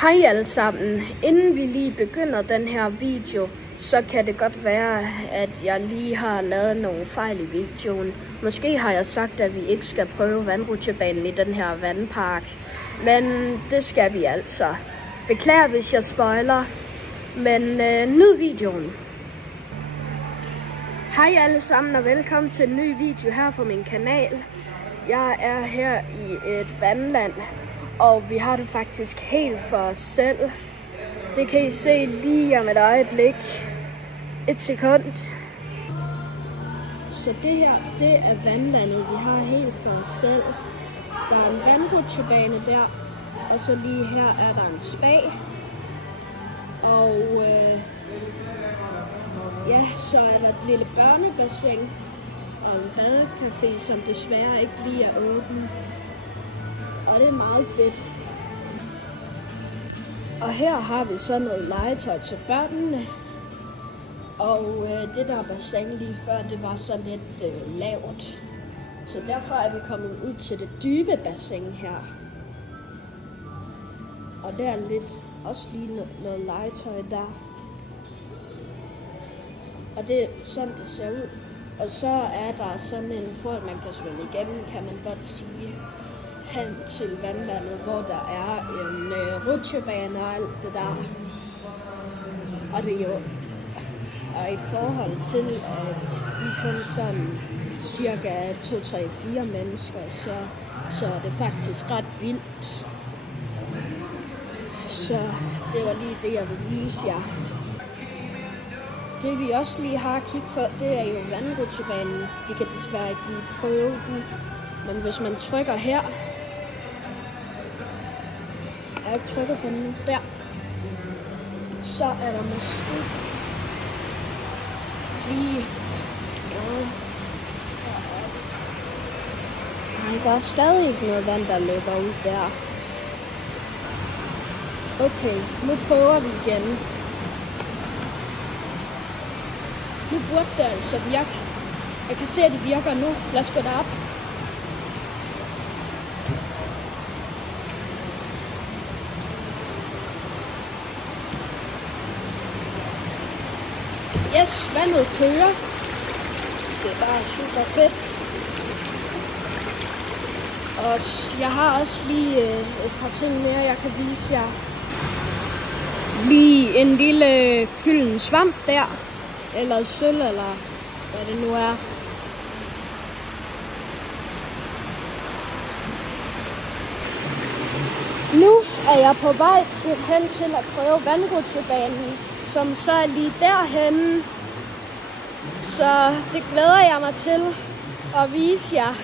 Hej alle sammen. Inden vi lige begynder den her video, så kan det godt være, at jeg lige har lavet nogle fejl i videoen. Måske har jeg sagt, at vi ikke skal prøve vandrutsjebanen i den her vandpark. Men det skal vi altså. Beklager, hvis jeg spoiler, men nyd videoen. Hej alle sammen og velkommen til en ny video her på min kanal. Jeg er her i et vandland, og vi har det faktisk helt for os selv. Det kan I se lige om et øjeblik. Et sekund. Så det her, det er vandlandet, vi har helt for os selv. Der er en vandrutsjebane der, og så lige her er der en spa. Og ja, så er der et lille børnebassin og en badecafé, som desværre ikke lige er åben. Og det er meget fedt. Og her har vi så noget legetøj til børnene. Og det der bassin lige før, det var så lidt lavt. Så derfor er vi kommet ud til det dybe bassin her. Og der er lidt også lige noget legetøj der. Og det er sådan det ser ud. Og så er der sådan en port, man kan svømme igennem, kan man godt sige, hen til vandlandet, hvor der er en rutsjebane og alt det der. Og det er jo og i forhold til, at vi kun sådan cirka 2, 3, 4 mennesker, så er det faktisk ret vildt. Så det var lige det, jeg ville vise jer. Det vi også lige har kigget på, det er jo vandrutsjebanen. Vi kan desværre ikke lige prøve den. Men hvis man trykker her, jeg ikke trykker på den der, så er der måske lige men der er stadig ikke noget vand, der løber ud der. Okay, nu prøver vi igen. Nu burde det altså virke. Jeg kan se, at det virker nu. Lad os gå derop. Yes, vandet kører. Det er bare super fedt. Og jeg har også lige et par ting mere, jeg kan vise jer. Lige en lille gylden svamp der. Eller sølv, eller hvad det nu er. Nu er jeg på vej hen til at prøve vandrutsjebanen, som så er lige derhenne. Så det glæder jeg mig til at vise jer.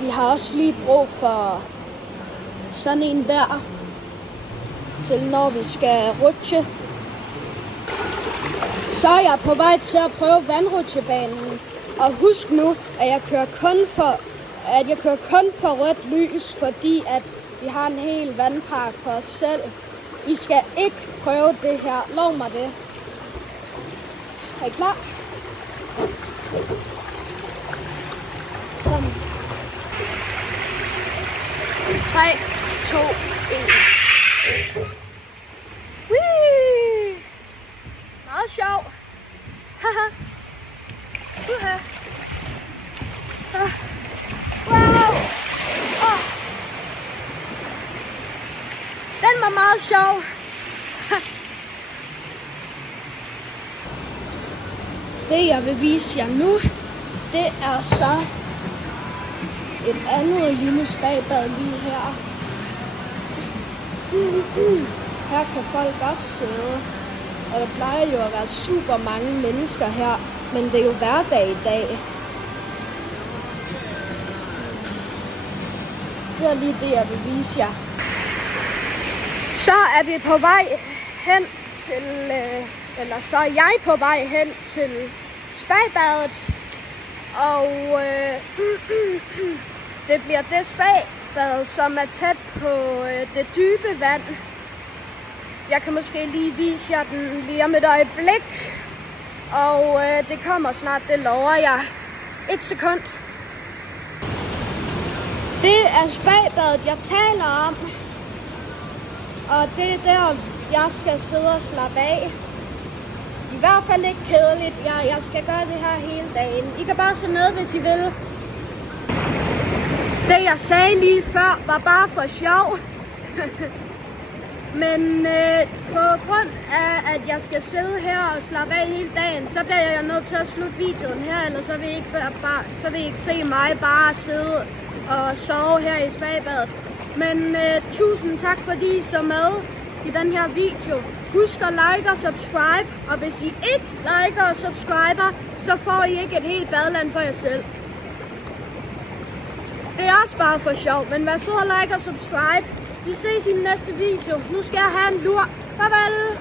Vi har også lige brug for sådan en der, til når vi skal rutsche. Så er jeg på vej til at prøve vandrutsjebanen. Og husk nu, at jeg kører kun for rødt lys, fordi at vi har en hel vandpark for os selv. I skal ikke prøve det her. Lov mig det. Er I klar? Sådan. 3, 2, 1. Whee! Meget sjov. Haha. Wow. Oh. Den var meget sjov. Det jeg vil vise jer nu, det er så et andet lille spabad lige her. Her kan folk også sidde. Og der plejer jo at være super mange mennesker her, men det er jo hverdag i dag. Det er lige det, jeg vil vise jer. Så er vi på vej hen til, eller så er jeg på vej hen til spabadet. Og det bliver det spabad, som er tæt på det dybe vand. Jeg kan måske lige vise jer den lige om et øjeblik. Og det kommer snart, det lover jeg. Et sekund. Det er spabadet, jeg taler om. Og det er der, jeg skal sidde og slappe af. I hvert fald ikke kedeligt. Jeg skal gøre det her hele dagen. I kan bare se med, hvis I vil. Det jeg sagde lige før, var bare for sjov. Men på grund af, at jeg skal sidde her og slappe af hele dagen, så bliver jeg nødt til at slutte videoen her, eller så vil I ikke se mig bare sidde og sove her i spabadet. Men tusind tak, fordi I så med i den her video. Husk at like og subscribe, og hvis I ikke liker og subscriber, så får I ikke et helt badeland for jer selv. Det er også bare for sjov, men vær så og like og subscribe. Vi ses i den næste video. Nu skal jeg have en lur. Farvel!